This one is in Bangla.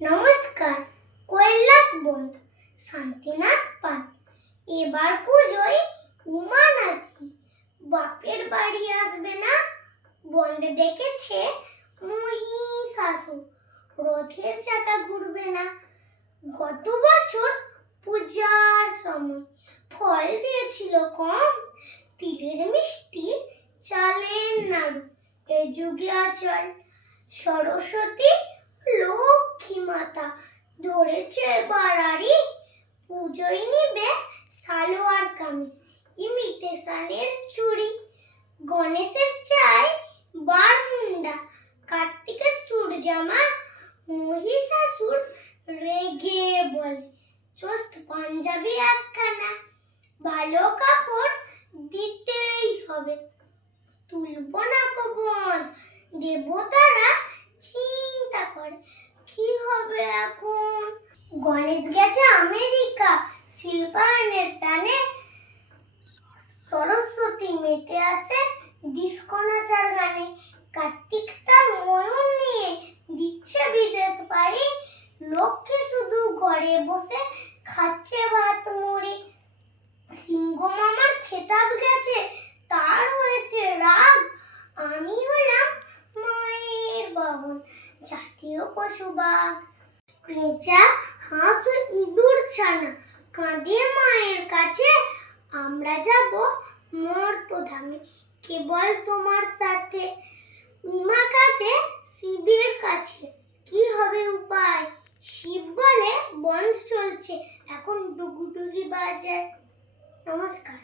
নমস্কার, কৈলাস বন্ধু, শান্তিনাথ পাল। এবার পুজোয় উমা নাকি বাপের বাড়ি আসবে না? বন্ধে ডেকেছে মহিষাসুর, রথের চাকা ঘুরবে না। গত বছর পূজার সময় ফল দিয়েছিল কম, তিলের মিষ্টি, চালের নাড়ু, এ যুগে আচল। সরস্বতী লক্ষ্মী মাতা ধরেছে বাড়ারি পুজোয় নিবে সালোয়ার কামিজ, ইমিটেশনের চুড়ি, গণেশের চাই বারমুন্ডা, কার্তিকের সূর্যামা মহিষাসুর রেগে বলে, চোস্ত পাঞ্জাবি একখানা, ভালো কাপড় দিতেই হবে। তুলব না কবন দেবতারা কি হবে এখন? গণেশ গেছে আমেরিকা শিল্পায়নের টানে সরস্বতী মেতে আছে ডিস্কো নাচার গানে। কার্তিক তার ময়ূর নিয়ে দিচ্ছে বিদেশ পাড়ি লক্ষ্মী শুধু ঘরে বসে খাচ্ছে ভাত মুড়ি সিংহ মামার খেতাব গেছে তার হয়েছে রাগ আমি হলাম মায়ের বাহন জাতীয় পশু বাঘ। পেঁচা হাঁস ও ইঁদুর ছানা কাঁদে মায়ের কাছে। আমরা যাব মর্তধামে কেবল তোমার সাথে। উমা কাঁদে শিবের কাছে, কি হবে উপায়? শিব বলে বন্ধ চলছে, এখন ডুগুডুগি বাজায়। নমস্কার।